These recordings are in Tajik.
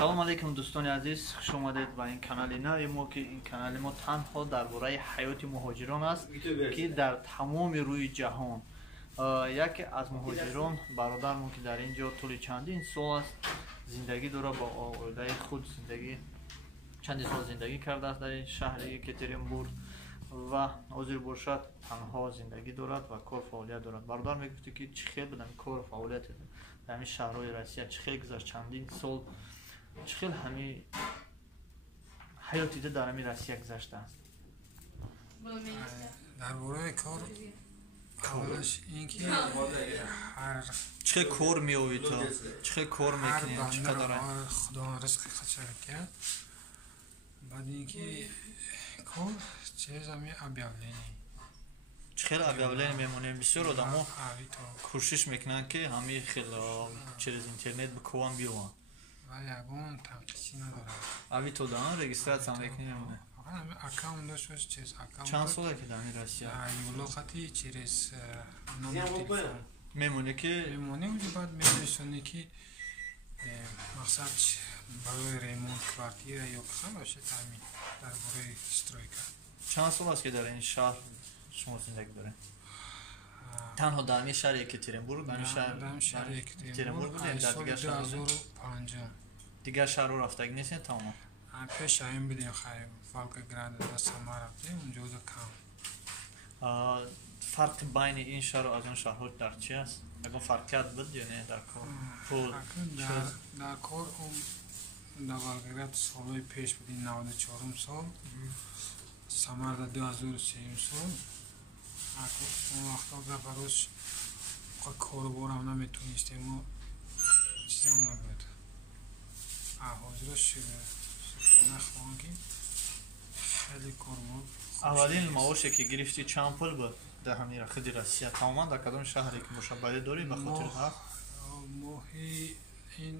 салом алейкум дӯстони азиз, хуш омадед ба ин канали нави мо ки ин канали мо танҳо дар бораи ҳаёти муҳоҷирон аст ки дар тамоми рӯи ҷаҳон. Яке аз муҳоҷирон бародармо ки дар ин ҷо тӯли чандин сол аст зиндагӣ дорад, ба оилаи худ чандин сол зиндагӣ кардааст дар ин шаҳри Екатеринбург ва ҳозир бошад танҳо зиндагӣ дорад ва кор фаъолият дорад. Бародар мегуфти ки чӣ хел будам кор фаъолият дар ҳамин шаҳрҳои Россия чӣ хел гузашт, чандин сол чӣ хел ҳамин ҳаёти дар ҳамин Россия гузаштааст? Дар бораи кор аввалаш ин ки чӣ хел кор меёвӣ ту? Чӣ хел кор мекунӣ? Чӣ қадар худо ризқи хачара кард. Баъд ин ки кор чизами объявление. Чӣ хел объявление мемонем? Бисёр одамо кӯшиш мекунанд ки ҳамин хел через интернет ба кован биёванд. Вале ягон танқисӣ надорад. Ави то дан регистратсия мекунӣ? Аккаунт дошт через аккаунт. Чанд соле ки дар ин Россия? Мулоқати через номер телефон. Мемонӣ ки мемонӣ уҷ баъд менависонӣ ки мақсад барои ремонт квартира ё хан бошад ҳамин дар бораи стройка. Чанд сол аст ки дар ин шаҳр шумо зиндагӣ доред? Танҳо дар ҳамин шаҳри Екатеринбург? Дар шаҳри Екатеринбург будем дар дигар шаҳр? 2005. Дигар шаҳрҳо рафтагӣ нестед тамоман? Пеша ин будем хай Волгоград да Самара рафтем унҷо да кам. Фарқи байни ин шаҳру аз он шаҳрҳо дар чи аст? Ягон фарқият буд ё не дар кор? Пул дар кор дар Волгоград солҳои пеш будем 94 сол, Самара 2003 сол. Он вақто барош корборам наметонистем мо чизам набуд. Ҳозир шубҳана ки хеле кор буд. Аввалин маоше ки гирифти чанд пул буд дар ҳамин худи Россия? Тамоман дар кадом шаҳре ки мушаббаҳӣ дорӣ ба хотир ҳафт? Моҳи ин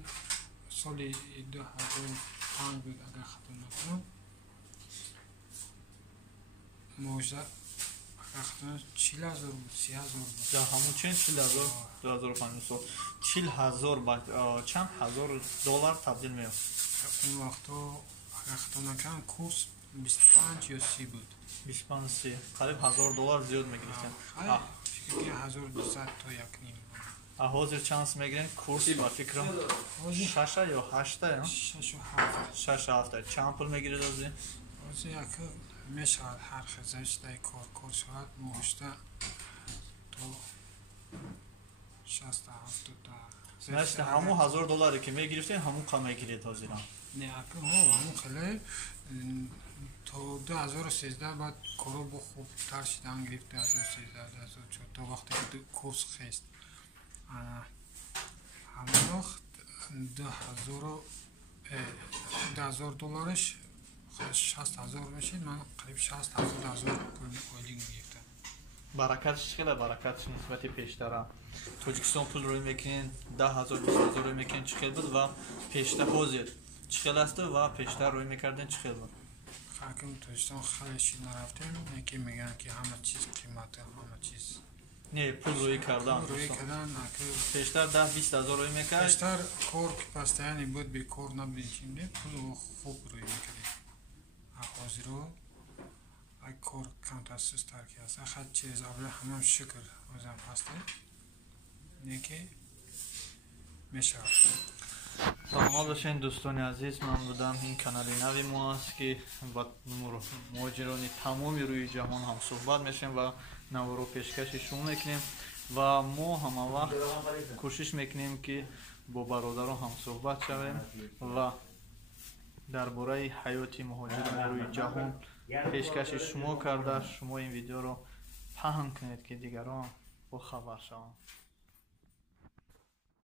соли 2005 буд агар хато накунам. Моша агар хато 40,000 буд, 30,000 буд. Дар ҳамун чин 40,000 2005 сол 40,000 ба чанд ҳазор доллар табдил меёфт. Он вақто агар хато накунам курс 25 ё 30 буд. 25-30 қариб 1000 доллар зиёд мегирифтем. Фикр ки 1200 то 1.5. Ҳозир чанд мегирем курс ба фикрам 6 ё 8 6-7 чанд пул мегиред ҳозир? Ҳозир як мешавад ҳар хизашдаи кор шавад моҳишта то 60-70 та. Значит ҳамун 1000 долларе ки мегирифтем ҳамун қа мегиред ҳозирам? Не, ҳамун хеле то 2013 баъд коро бо хубтар шидан гирифт 2013-2014 то вақте ки курс хест. ҳамон вақт 2000 доллараш 60,000 мешид, ман қариб 60-70,000 пули ойлӣ мегирифтам. Баракатш хеле баракатш нисбати пештара. Тоҷикистон пул рӯй мекунед 10,000 20,000 рӯй мекунед чӣ хел буд ва пешта ҳозир чӣ хел аст ва пешта рӯй мекардем чӣ хел буд? Хаким Тоҷикистон хеле шид нарафтем, яке мегӯянд ки ҳама чиз қимата, ҳама чиз. Не, пул рӯй кардан. Рӯй кардан пештар 10-20,000 рӯй мекард. Пештар кор ки постоянно буд бекор набудем, пул хуб рӯй мекардем. Ҳозиро ай кор камтар сустар ки аст. Хат чиз аввал ҳамам шукр озам ҳаста. Неки мешавад. Саломат бошед дӯстони азиз, ман будам. Ин канали нави мо аст ки ба муҳоҷирони тамоми рӯи ҷаҳон ҳам суҳбат мешавем ва наворо пешкаши шумо мекунем ва мо ҳама вақт кӯшиш мекунем ки бо бародарон ҳам суҳбат шавем ва дар бораи ҳаёти муҳоҷирони рӯи ҷаҳон пешкаши шумо карда шумо ин видеоро паҳн кунед ки дигарон бохабар шаванд.